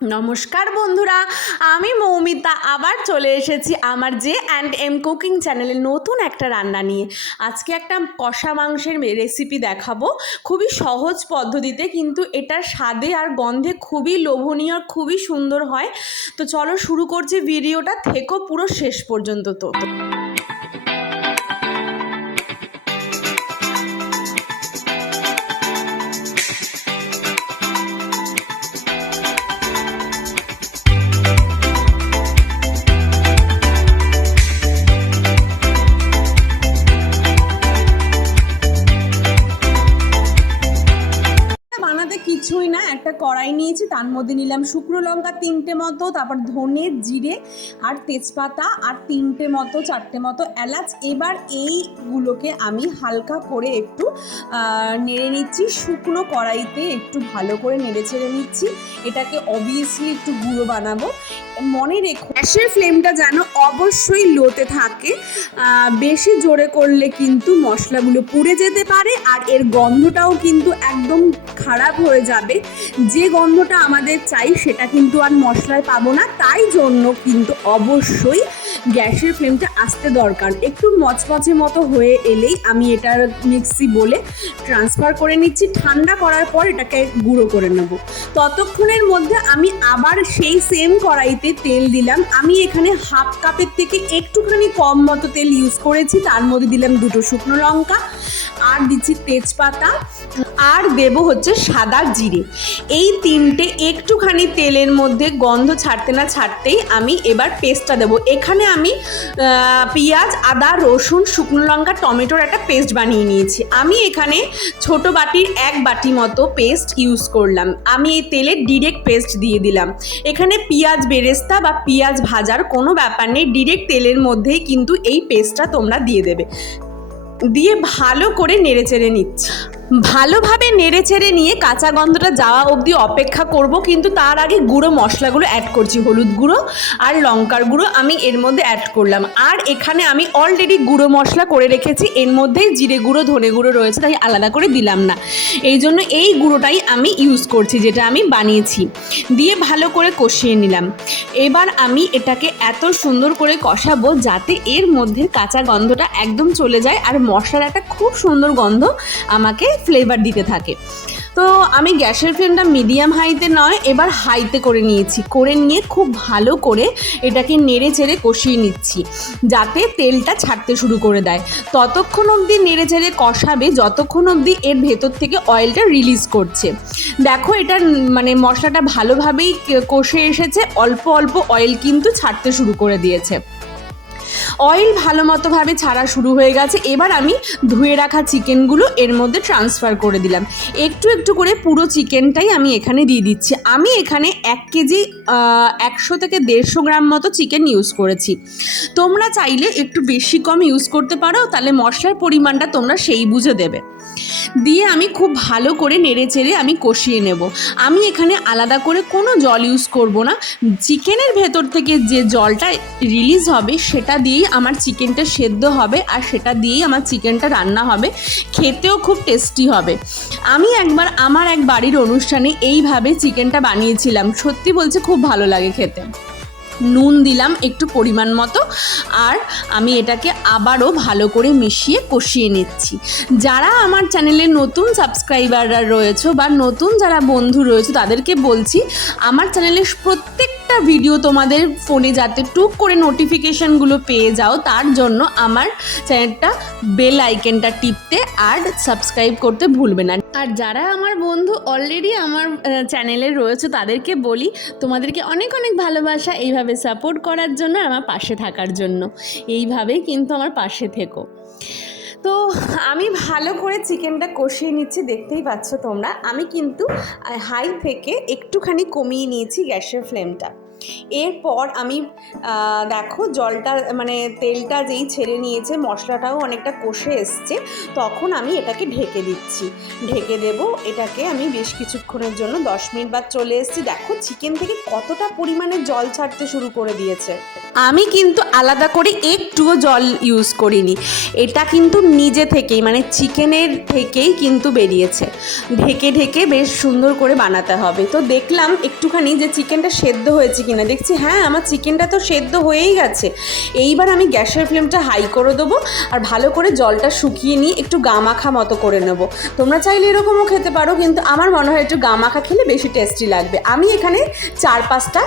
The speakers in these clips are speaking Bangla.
নমস্কার বন্ধুরা, আমি মৌমিতা আবার চলে এসেছি আমার J&M কুকিং চ্যানেলে নতুন একটা রান্না নিয়ে। আজকে একটা কষা মাংসের রেসিপি দেখাবো, খুবই সহজ পদ্ধতিতে, কিন্তু এটার স্বাদে আর গন্ধে খুবই লোভনীয়, খুবই সুন্দর হয়। তো চলো শুরু করছি ভিডিওটা, থেকো পুরো শেষ পর্যন্ত। তো কিছুই না, একটা কড়াই নিয়েছি, তার মধ্যে নিলাম শুকনো লঙ্কা 3টে মতো, তারপর ধনে, জিরে আর তেজপাতা আর 4টে মতো এলাচ। এবার এইগুলোকে আমি হালকা করে একটু নেড়ে নিচ্ছি, শুকনো কড়াইতে একটু ভালো করে নেড়ে ছেড়ে নিচ্ছি। এটাকে অবভিয়াসলি একটু গুঁড়ো বানাবো। মনে রেখো গ্যাসের ফ্লেমটা যেন অবশ্যই লোতে থাকে, বেশি জোরে করলে কিন্তু মশলাগুলো পুড়ে যেতে পারে আর এর গন্ধটাও কিন্তু একদম খারাপ হয়ে যাবে। যে গন্ধটা আমাদের চাই সেটা কিন্তু আর মশলায় পাবো না, তাই জন্য কিন্তু অবশ্যই গ্যাসের ফ্লেমটা আস্তে দরকার। একটু মচমচে মতো হয়ে এলেই আমি এটার মিক্সি বলে ট্রান্সফার করে নিচ্ছি। ঠান্ডা করার পর এটাকে গুঁড়ো করে নেব। ততক্ষণের মধ্যে আমি আবার সেই সেম কড়াইতে তেল দিলাম। আমি এখানে হাফ কাপের থেকে একটুখানি কম মতো তেল ইউজ করেছি। তার মধ্যে দিলাম 2টো শুকনো লঙ্কা, আর দিচ্ছি তেজপাতা, আর দেব হচ্ছে সাদা জিরে। এই 3টে একটুখানি তেলের মধ্যে গন্ধ ছাড়তে না ছাড়তেই আমি এবার পেস্টটা দেবো। এখানে আমি পেঁয়াজ, আদা, রসুন, শুকনো লঙ্কা, টমেটোর একটা পেস্ট বানিয়ে নিয়েছি। আমি এখানে ছোট বাটির 1 বাটি মতো পেস্ট ইউজ করলাম। আমি এই তেলে ডিরেক্ট পেস্ট দিয়ে দিলাম। এখানে পেঁয়াজ বেরেস্তা বা পেঁয়াজ ভাজার কোনো ব্যাপার নেই, ডিরেক্ট তেলের মধ্যেই কিন্তু এই পেস্টটা তোমরা দিয়ে দেবে। দিয়ে ভালো করে নেড়েচেড়ে নিচ্ছি। ভালোভাবে নেড়েচেড়ে নিয়ে কাঁচা গন্ধটা যাওয়া অবধি অপেক্ষা করব, কিন্তু তার আগে গুঁড়ো মশলাগুলো অ্যাড করছি। হলুদ গুঁড়ো আর লঙ্কার গুঁড়ো আমি এর মধ্যে অ্যাড করলাম। আর এখানে আমি অলরেডি গুঁড়ো মশলা করে রেখেছি, এর মধ্যেই জিরে গুঁড়ো, ধনে গুঁড়ো রয়েছে, তাই আলাদা করে দিলাম না। এই জন্য এই গুঁড়োটাই আমি ইউজ করছি, যেটা আমি বানিয়েছি। দিয়ে ভালো করে কষিয়ে নিলাম। এবার আমি এটাকে এত সুন্দর করে কষাবো যাতে এর মধ্যে কাঁচা গন্ধটা একদম চলে যায় আর মশলার একটা খুব সুন্দর গন্ধ আমাকে ফ্লেভার দিতে থাকে। তো আমি গ্যাসের ফ্লেমটা মিডিয়াম হাইতে নয়, এবার হাইতে করে নিয়েছি। করে নিয়ে খুব ভালো করে এটাকে নেড়ে চেড়ে কষিয়ে নিচ্ছি যাতে তেলটা ছাড়তে শুরু করে দেয়। ততক্ষণ অবধি নেড়ে চেড়ে কষাবে যতক্ষণ অবধি এর ভেতর থেকে অয়েলটা রিলিজ করছে। দেখো এটা মানে মশলাটা ভালোভাবেই কষে এসেছে, অল্প অল্প অয়েল কিন্তু ছাড়তে শুরু করে দিয়েছে। অয়েল ভালো মতোভাবে ছাড়া শুরু হয়ে গেছে। এবার আমি ধুয়ে রাখা চিকেনগুলো এর মধ্যে ট্রান্সফার করে দিলাম। একটু একটু করে পুরো চিকেনটাই আমি এখানে দিয়ে দিচ্ছি। আমি এখানে 1 কেজি 100 থেকে 150 গ্রাম মতো চিকেন ইউজ করেছি। তোমরা চাইলে একটু বেশি কম ইউজ করতে পারো, তাহলে মশলার পরিমাণটা তোমরা সেই বুঝে দেবে। দিয়ে আমি খুব ভালো করে নেড়ে চেড়ে আমি কষিয়ে নেব। আমি এখানে আলাদা করে কোনো জল ইউজ করব না। চিকেনের ভেতর থেকে যে জলটা রিলিজ হবে সেটা দিয়েই আমার চিকেনটা সেদ্ধ হবে, আর সেটা দিয়েই আমার চিকেনটা রান্না হবে, খেতেও খুব টেস্টি হবে। আমি একবার আমার এক বাড়ির অনুষ্ঠানে এইভাবে চিকেনটা বানিয়েছিলাম, সত্যি বলছে খুব ভালো লাগে খেতে। নুন দিলাম একটু পরিমাণ মতো, আর আমি এটাকে আবারও ভালো করে মিশিয়ে কষিয়ে নিচ্ছি। যারা আমার চ্যানেলে নতুন সাবস্ক্রাইবাররা রয়েছে বা নতুন যারা বন্ধু রয়েছে তাদেরকে বলছি, আমার চ্যানেলে প্রত্যেকটা ভিডিও তোমাদের ফোনে যাতে টুক করে নোটিফিকেশানগুলো পেয়ে যাও, তার জন্য আমার চ্যানেলটা বেল আইকনটা টিপতে আর সাবস্ক্রাইব করতে ভুলবে না। আর যারা আমার বন্ধু অলরেডি আমার চ্যানেলে রয়েছে তাদেরকে বলি, তোমাদেরকে অনেক অনেক ভালোবাসা এইভাবে সাপোর্ট করার জন্য, আমার পাশে থাকার জন্য। এইভাবেই কিন্তু আমার পাশে থেকো। তো আমি ভালো করে চিকেনটা কষিয়ে নিচ্ছি, দেখতেই পাচ্ছ তোমরা। আমি কিন্তু হাই থেকে একটুখানি কমিয়ে নিয়েছি গ্যাসের ফ্লেমটা। এরপর আমি দেখো জলটা মানে তেলটা যেই ছেড়ে নিয়েছে, মশলাটাও অনেকটা কষে এসছে, তখন আমি এটাকে ঢেকে দিচ্ছি। ঢেকে দেব এটাকে আমি বেশ কিছুক্ষণের জন্য। 10 মিনিট বাদ চলে এসেছি। দেখো চিকেন থেকে কতটা পরিমাণে জল ছাড়তে শুরু করে দিয়েছে। আমি কিন্তু আলাদা করে একটুও জল ইউজ করিনি, এটা কিন্তু নিজে থেকেই মানে চিকেনের থেকেই কিন্তু বেরিয়েছে। ঢেকে ঢেকে বেশ সুন্দর করে বানাতে হবে। তো দেখলাম একটুখানি যে চিকেনটা সেদ্ধ হয়েছে কিনা, দেখছি হ্যাঁ আমার চিকেনটা তো সেদ্ধ হয়েই গেছে। এইবার আমি গ্যাসের ফ্লেমটা হাই করে দেবো আর ভালো করে জলটা শুকিয়ে নিয়ে একটু গামাখা মতো করে নেবো। তোমরা চাইলে এরকমও খেতে পারো, কিন্তু আমার মনে হয় একটু গামাখা খেলে বেশি টেস্টি লাগবে। আমি এখানে 4-5টা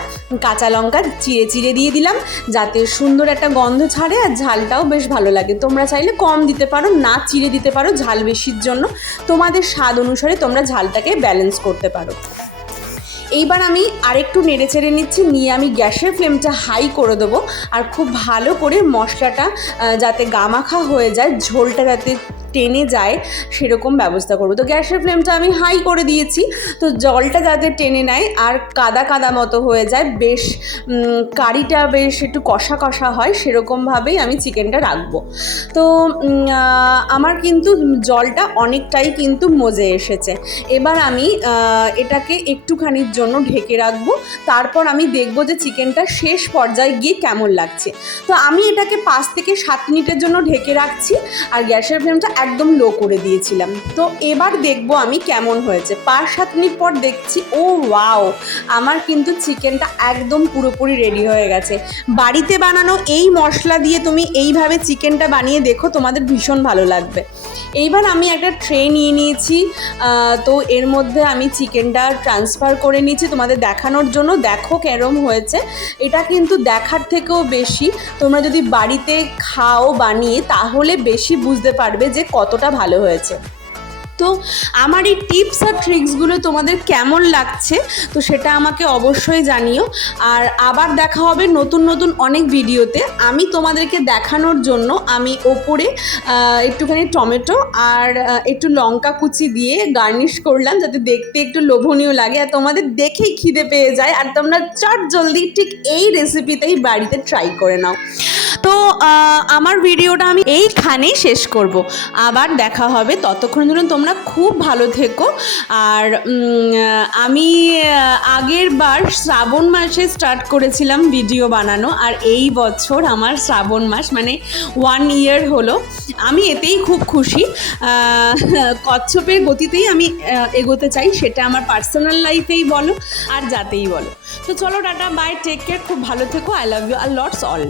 কাঁচা লঙ্কা চিড়ে চিড়ে দিয়ে দিলাম, যাতে সুন্দর একটা গন্ধ ছাড়ে আর ঝালটাও বেশ ভালো লাগে। তোমরা চাইলে কম দিতে পারো, না চিড়ে দিতে পারো, ঝাল বেশির জন্য তোমাদের স্বাদ অনুসারে তোমরা ঝালটাকে ব্যালেন্স করতে পারো। এইবার আমি আরেকটু নেড়ে চেড়ে নিচ্ছি, নিয়ে আমি গ্যাসের ফ্লেমটা হাই করে দেবো আর খুব ভালো করে মশলাটা যাতে গামাখা হয়ে যায়, ঝোলটা যাতে টেনে যায় সেরকম ব্যবস্থা করবো। তো গ্যাসের ফ্লেমটা আমি হাই করে দিয়েছি, তো জলটা যাতে টেনে নেয় আর কাদা কাদা মতো হয়ে যায়, বেশ কারিটা বেশ একটু কষা কষা হয়, সেরকমভাবেই আমি চিকেনটা রাখবো। তো আমার কিন্তু জলটা অনেকটাই কিন্তু মজে এসেছে। এবার আমি এটাকে একটুখানির জন্য ঢেকে রাখবো, তারপর আমি দেখবো যে চিকেনটা শেষ পর্যায়ে গিয়ে কেমন লাগছে। তো আমি এটাকে 5 থেকে 7 মিনিটের জন্য ঢেকে রাখছি আর গ্যাসের ফ্লেমটা একদম লো করে দিয়েছিলাম। তো এবার দেখবো আমি কেমন হয়েছে। 5-7 মিনিট পর দেখছি, ও ওয়াও, আমার কিন্তু চিকেনটা একদম পুরোপুরি রেডি হয়ে গেছে। বাড়িতে বানানো এই মশলা দিয়ে তুমি এইভাবে চিকেনটা বানিয়ে দেখো, তোমাদের ভীষণ ভালো লাগবে। এইবার আমি একটা ট্রে নিয়ে নিয়েছি, তো এর মধ্যে আমি চিকেনটা ট্রান্সফার করে নিয়েছি তোমাদের দেখানোর জন্য। দেখো কেরম হয়েছে। এটা কিন্তু দেখার থেকেও বেশি তোমরা যদি বাড়িতে খাও বানিয়ে, তাহলে বেশি বুঝতে পারবে যে কতটা ভালো হয়েছে। তো আমার এই টিপস আর ট্রিক্সগুলো তোমাদের কেমন লাগছে তো সেটা আমাকে অবশ্যই জানিও। আর আবার দেখা হবে নতুন নতুন অনেক ভিডিওতে। আমি তোমাদেরকে দেখানোর জন্য আমি ওপরে একটুখানি টমেটো আর একটু লঙ্কা কুচি দিয়ে গার্নিশ করলাম, যাতে দেখতে একটু লোভনীয় লাগে আর তোমাদের দেখেই খিদে পেয়ে যায়, আর তোমরা চট জলদি ঠিক এই রেসিপিতেই বাড়িতে ট্রাই করে নাও। তো আমার ভিডিওটা আমি এইখানেই শেষ করব। আবার দেখা হবে, ততক্ষণ জন্য তোমরা খুব ভালো থেকো। আর আমি আগের বার শ্রাবণ মাসে স্টার্ট করেছিলাম ভিডিও বানানো, আর এই বছর আমার শ্রাবণ মাস মানে 1 ইয়ার হলো। আমি এতেই খুব খুশি। কচ্ছপের গতিতেই আমি এগোতে চাই, সেটা আমার পার্সোনাল লাইফেই বলো আর যাতেই বলো। তো চলো টাটা, বাই, টেক কেয়ার, খুব ভালো থেকো, আই লাভ ইউ আর লটস অল।